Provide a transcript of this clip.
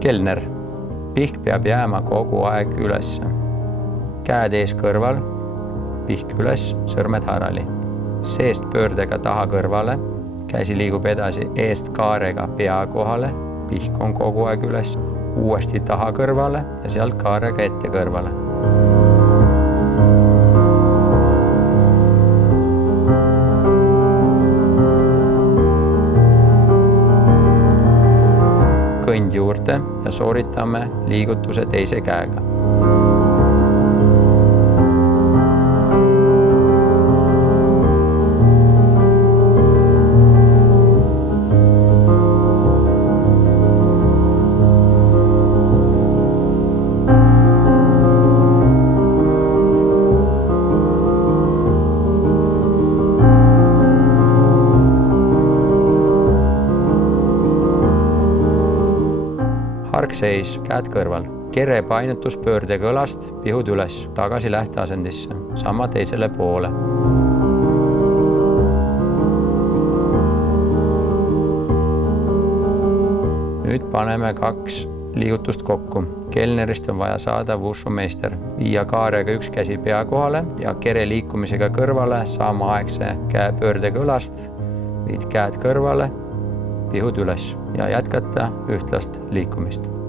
Kelner. Pihk peab jääma kogu aeg ülesse. Käed ees kõrval, pihk üles, sõrmed harali. Seest pöördega taha kõrvale, käsi liigub edasi eest kaarega pea kohale, pihk on kogu aeg üles, uuesti taha kõrvale ja sealt kaarega ette kõrvale. Kõnd juurde ja sooritame liigutuse teise käega. Hargseis, käed kõrval. Kere painutus pöördega õlast, pihud üles, tagasi lähteasendisse, sama teisele poole. Nüüd paneme 2 liigutust kokku. Kelnerist on vaja saada vušumeister. Viia kaarega üks käsi pea kohale ja kere liikumisega kõrvale samaaegse käe pöördega õlast, viid käed kõrvale, pihud üles ja jätkata ühtlast liikumist.